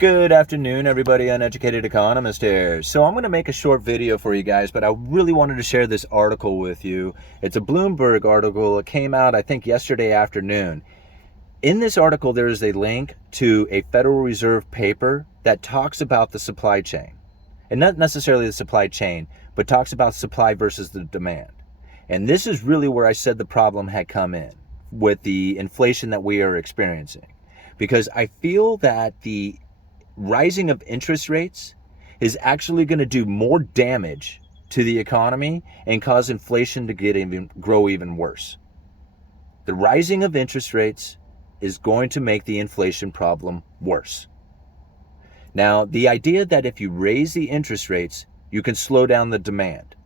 Good afternoon, everybody. Uneducated Economist here. So I'm going to make a short video for you guys, but I really wanted to share this article with you. It's a Bloomberg article. It came out, I think, yesterday afternoon. In this article, there is a link to a Federal Reserve paper that talks about the supply chain. And not necessarily the supply chain, but talks about supply versus the demand. And this is really where I said the problem had come in with the inflation that we are experiencing. Because I feel that the rising of interest rates is actually going to do more damage to the economy and cause inflation to grow even worse. The rising of interest rates is going to make the inflation problem worse. Now, the idea that if you raise the interest rates, you can slow down the demand.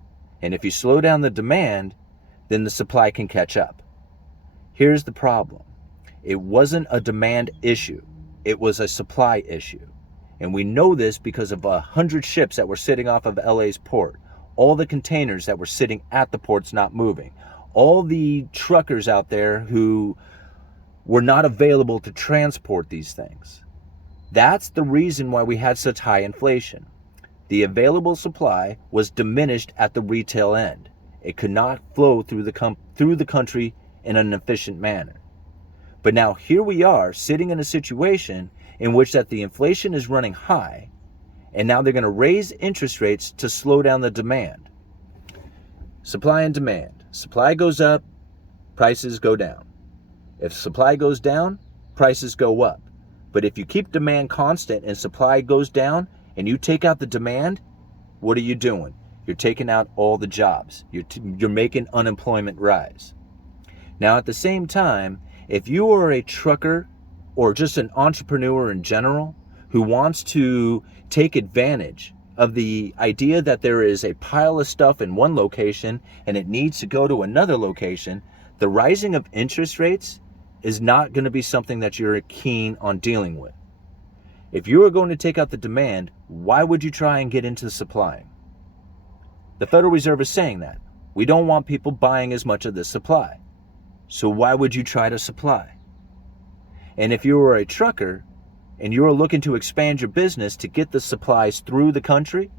And if you slow down the demand, then the supply can catch up. Here's the problem. It wasn't a demand issue. It was a supply issue. And we know this because of 100 ships that were sitting off of LA's port, all the containers that were sitting at the ports not moving, all the truckers out there who were not available to transport these things. That's the reason why we had such high inflation. The available supply was diminished at the retail end. It could not flow through the country in an efficient manner. But now here we are sitting in a situation in which that the inflation is running high, and now they're going to raise interest rates to slow down the demand. Supply and demand. Supply goes up, prices go down. If supply goes down, prices go up. But if you keep demand constant and supply goes down and you take out the demand, what are you doing? You're taking out all the jobs. You're making unemployment rise. Now at the same time, if you are a trucker or just an entrepreneur in general who wants to take advantage of the idea that there is a pile of stuff in one location and it needs to go to another location, the rising of interest rates is not going to be something that you're keen on dealing with. If you are going to take out the demand, why would you try and get into supplying? The Federal Reserve is saying that. We don't want people buying as much of this supply. So why would you try to supply? And if you are a trucker and you're looking to expand your business to get the supplies through the country,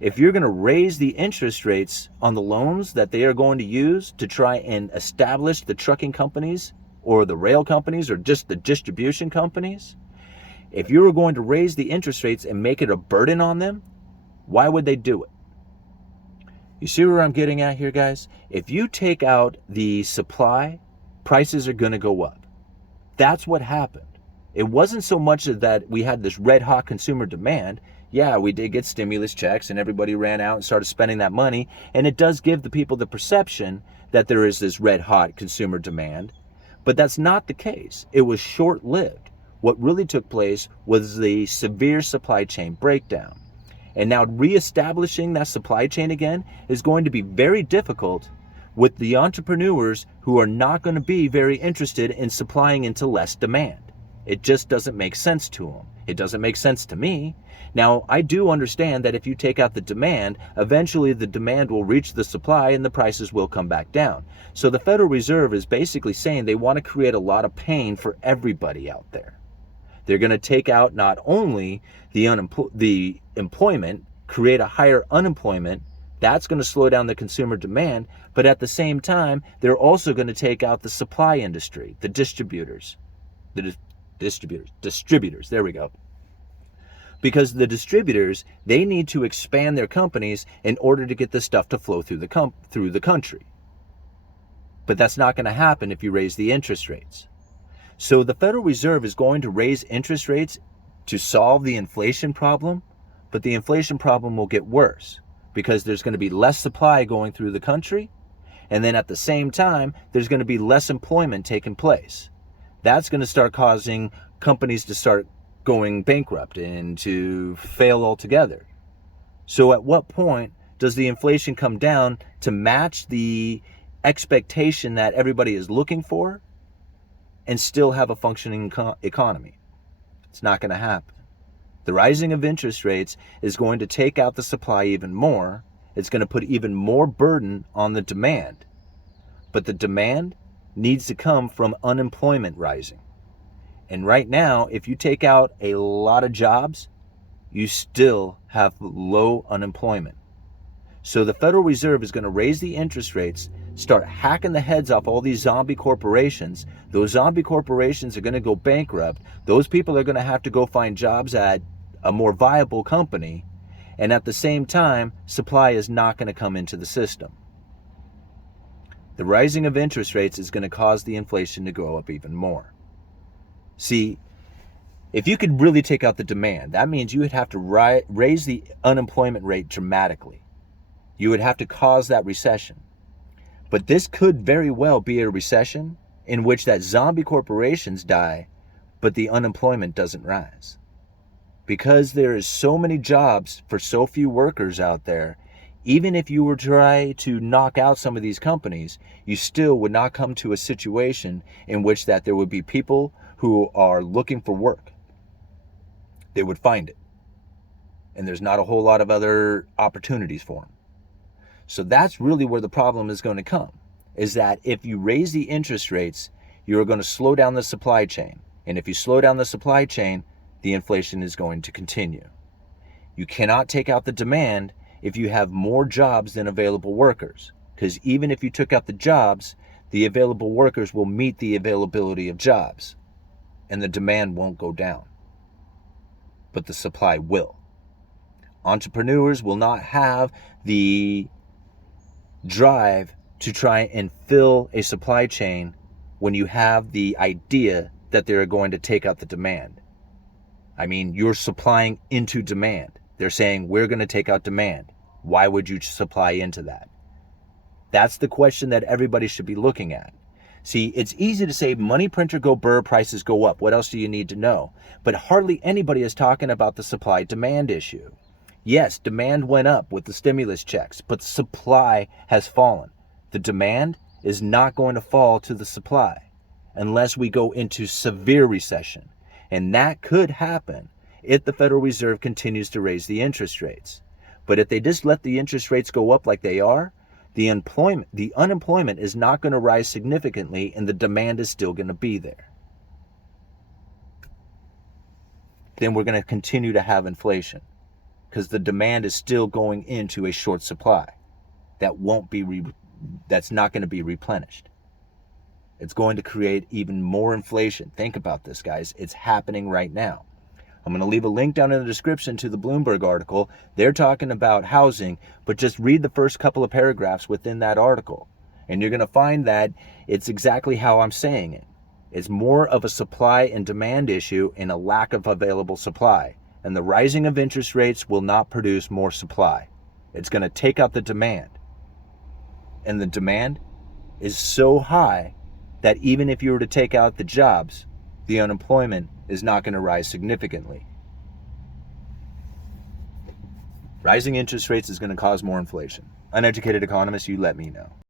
if you're going to raise the interest rates on the loans that they are going to use to try and establish the trucking companies or the rail companies or just the distribution companies, if you were going to raise the interest rates and make it a burden on them, why would they do it? You see where I'm getting at here, guys? If you take out the supply, prices are going to go up. That's what happened. It wasn't so much that we had this red hot consumer demand. Yeah, we did get stimulus checks and everybody ran out and started spending that money. And it does give the people the perception that there is this red hot consumer demand. But that's not the case. It was short-lived. What really took place was the severe supply chain breakdown. And now reestablishing that supply chain again is going to be very difficult with the entrepreneurs who are not going to be very interested in supplying into less demand. It just doesn't make sense to them. It doesn't make sense to me. Now, I do understand that if you take out the demand, eventually the demand will reach the supply and the prices will come back down. So the Federal Reserve is basically saying they want to create a lot of pain for everybody out there. They're going to take out not only the employment, create a higher unemployment. That's going to slow down the consumer demand. But at the same time, they're also going to take out the supply industry, the distributors. Distributors, there we go. Because the distributors, they need to expand their companies in order to get the stuff to flow through the country. But that's not going to happen if you raise the interest rates. So the Federal Reserve is going to raise interest rates to solve the inflation problem, but the inflation problem will get worse because there's going to be less supply going through the country, and then at the same time, there's going to be less employment taking place. That's going to start causing companies to start going bankrupt and to fail altogether. So at what point does the inflation come down to match the expectation that everybody is looking for and still have a functioning economy? It's not going to happen. The rising of interest rates is going to take out the supply even more. It's going to put even more burden on the demand. But the demand needs to come from unemployment rising. And right now, if you take out a lot of jobs, you still have low unemployment. So the Federal Reserve is going to raise the interest rates, start hacking the heads off all these zombie corporations. Those zombie corporations are going to go bankrupt. Those people are going to have to go find jobs at a more viable company. And at the same time, supply is not going to come into the system. The rising of interest rates is going to cause the inflation to go up even more. See, if you could really take out the demand, that means you would have to raise the unemployment rate dramatically. You would have to cause that recession. But this could very well be a recession in which that zombie corporations die, but the unemployment doesn't rise. Because there is so many jobs for so few workers out there, even if you were to try to knock out some of these companies, you still would not come to a situation in which that there would be people who are looking for work. They would find it. And there's not a whole lot of other opportunities for them. So that's really where the problem is going to come, is that if you raise the interest rates, you're going to slow down the supply chain. And if you slow down the supply chain, the inflation is going to continue. You cannot take out the demand if you have more jobs than available workers, because even if you took out the jobs, the available workers will meet the availability of jobs, and the demand won't go down. But the supply will. Entrepreneurs will not have the drive to try and fill a supply chain when you have the idea that they're going to take out the demand. I mean, you're supplying into demand. They're saying, we're going to take out demand. Why would you supply into that? That's the question that everybody should be looking at. See, it's easy to say money printer go burr, prices go up. What else do you need to know? But hardly anybody is talking about the supply-demand issue. Yes, demand went up with the stimulus checks, but the supply has fallen. The demand is not going to fall to the supply unless we go into severe recession. And that could happen if the Federal Reserve continues to raise the interest rates. But if they just let the interest rates go up like they are, the unemployment is not going to rise significantly, and the demand is still going to be there. Then we're going to continue to have inflation, because the demand is still going into a short supply that's not going to be replenished. It's going to create even more inflation. Think about this, guys. It's happening right now. I'm going to leave a link down in the description to the Bloomberg article. They're talking about housing, but just read the first couple of paragraphs within that article, and you're going to find that it's exactly how I'm saying it. It's more of a supply and demand issue and a lack of available supply. And the rising of interest rates will not produce more supply. It's going to take out the demand. And the demand is so high that even if you were to take out the jobs, the unemployment is not going to rise significantly. Rising interest rates is going to cause more inflation. Uneducated economist, you let me know.